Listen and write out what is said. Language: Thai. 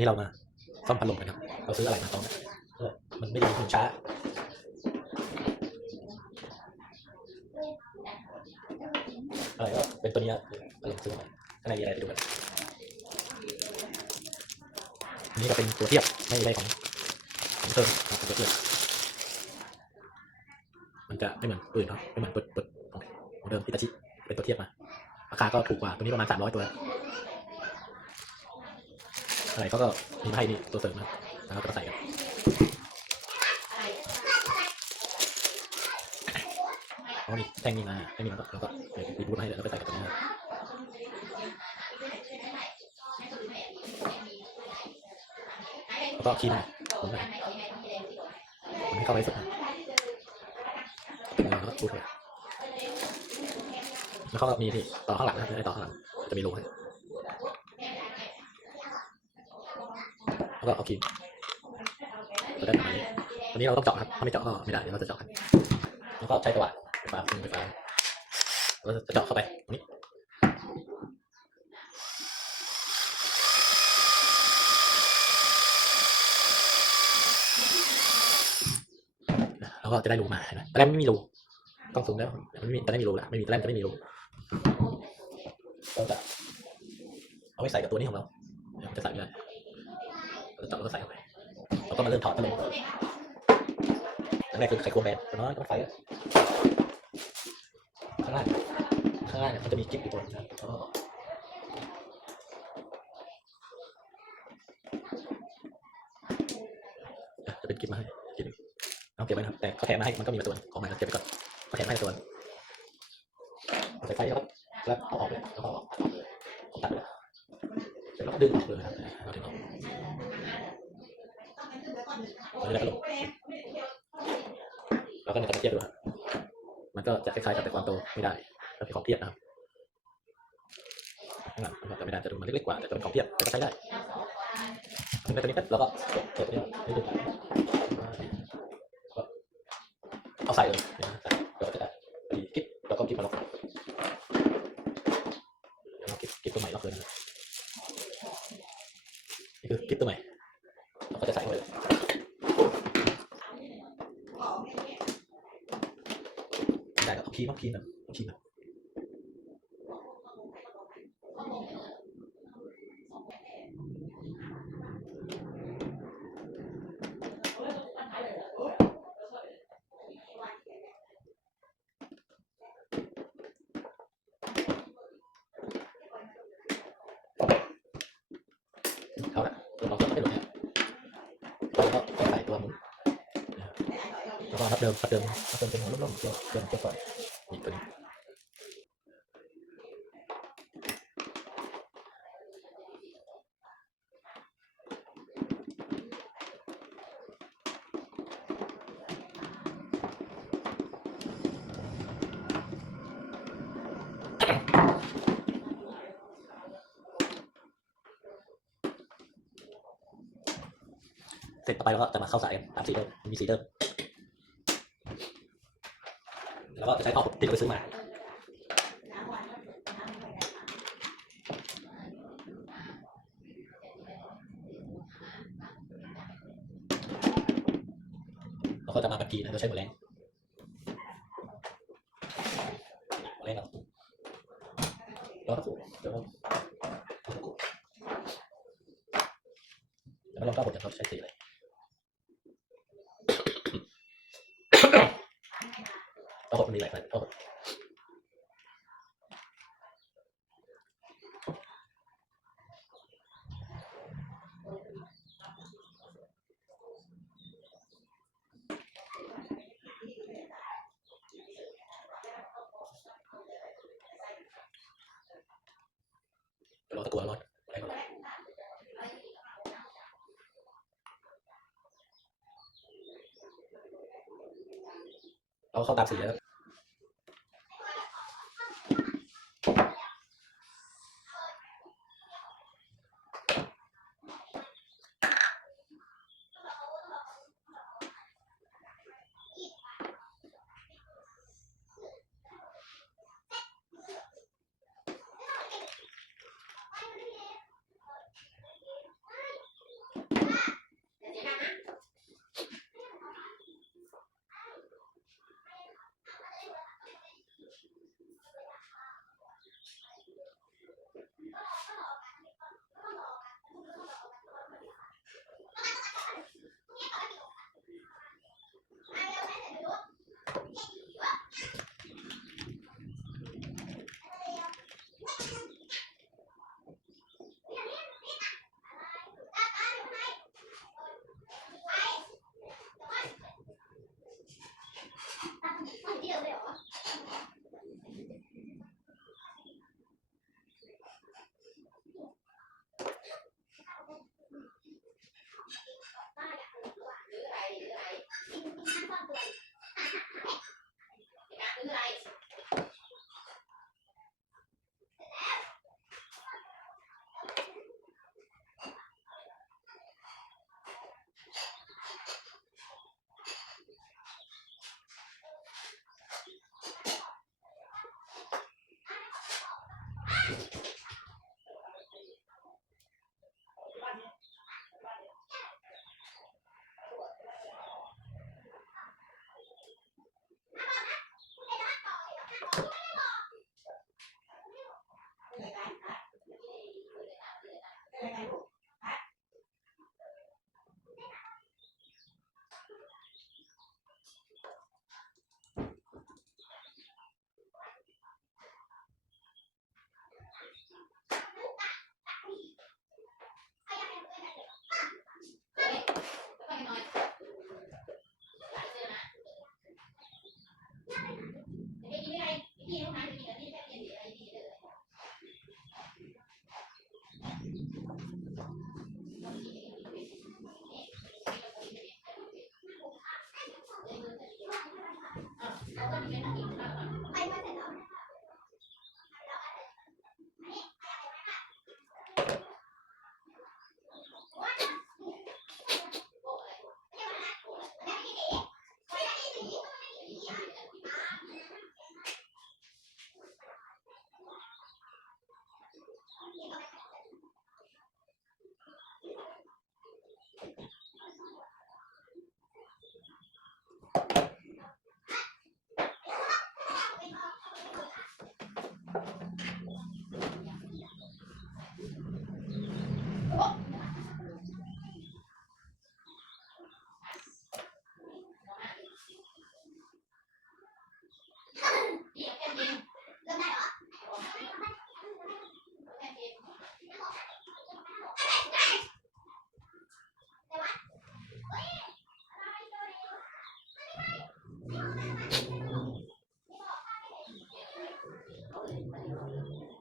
นี้เรามาซ่อมพัดลมกันครับ เราซื้ออะไรมาซ่อมมันไม่ดีมันช้าอะไรก็เป็นตัวนี้ครับพัดลมซื้อมาข้างในมีอะไรไปดูกันนนี้ก็เป็นตัวเทียบไม่ได้ของของเติมครับเป็นตัวเทียบมันจะไม่เหมือนปืนเนาะไม่เหมือนปืนปืนของของเดิมพิตาชิเป็นตัวเทียบมาราคาก็ถูกกว่าตัวนี้ประมาณสามร้อยตัว อะไรเขาก็มีมาให้นี่ตัวเสริมนะแล้วก็ใส่กันเขามีแท่งนี้มาแท่งนี้แล้วก็แล้วก็เดี๋ยวรีบูทมาให้แล้วก็ใส่กับตัวนี้นะแล้วก็คีมหมุนไปหมุนให้เข้าไปสุดนะเป็นเราก็พูดเลยแล้วเขาก็มีนี่ต่อข้างหลังนะต่อข้างหลังจะมีรูให้ แล้วก็เอาครีมจะได้ประมาณนี้ตอนนี้เราต้องเจาะครับ ถ้าไม่เจาะก็ไม่ได้เดี๋ยวเราจะเจาะกันแล้วก็ใช้ตะวัดไฟฟ้าไฟฟ้าเราจะเจาะเข้าไปตรงนี้แล้วก็จะได้รูมาเห็นไหมตอนแรกไม่มีรูต้องซูมแล้วไม่มีตอนแรกมีรูล้วไม่มีตอนแรกจะไม่มีรูเราจะเอาไว้ใส่กับตัวนี้ของเราจะใส่ไม่ได้ เราจะเจาะแล้วก็ใส่ไปเราก็มาเริ่มถอดกันเลยอันแรกคือไขควงแบนตัวน้อยก็ไฟข้างล่างข้างล่างเนี่ยมันจะมีกิ๊บอยู่ตัวนึงนะแล้วก็จะเป็นกิ๊บมาให้กิ๊บหนึ่งเอาเก็บไว้นะครับแต่เขาแถมมาให้มันก็มีมาตัวหนึ่งของมันเก็บไปก่อนเขาแถมมาให้ตัว มันก็จะคล้ายๆกับแต่ความโตไม่ได้ก็เป็นของเทียบนะครับข้างหลังมันจะไม่ได้จะดูมันเล็กๆกว่าแต่จะเป็นของเทียบแต่ก็ใช้ได้ในตัวนี้ก็เราก็เปิดตัวนี้ให้ดูเอาใส่เลยนะก็จะได้ดีกิ๊บแล้วก็กิ๊บมาล็อกแล้วกิ๊บกิ๊บตัวใหม่ล็อกเลยนะนี่คือกิ๊บตัวใหม่เราก็จะใส่เข้าไปเลย ได้ก็เอาคีย์มาคีย์นะเอาคีย์นะเอาละตัวเราก็ไม่ลุดเนี่ยแล้วก็ใส่ตัวมุนนะครับแล้วก็ทับเดิมทับเดิมทับเดิมเป็นหัวลุ่มๆเกี่ยวเกี่ยวเกี่ยวก่อน นี่ตัวนี้เสร็จต่อไปเราก็จะมาเข้าสายกันตามสีเดิมมีสีเดิมแล้ว ก็จะใช้ท่อที่เราไปซื้อมาเราก็จะมาแบบกีนะเราใช้หมดแรงแรงเราเราตะกุเดี๋ยวเราตะกุเดี๋ยวเราลองก้าวบทกันเราใช้สีอะไร เอาหดมันมีหลายแบบเอาหดเดี๋ยวเรา ตัวรถเอาเข้าตามสีแล้ว you. también. Có điện.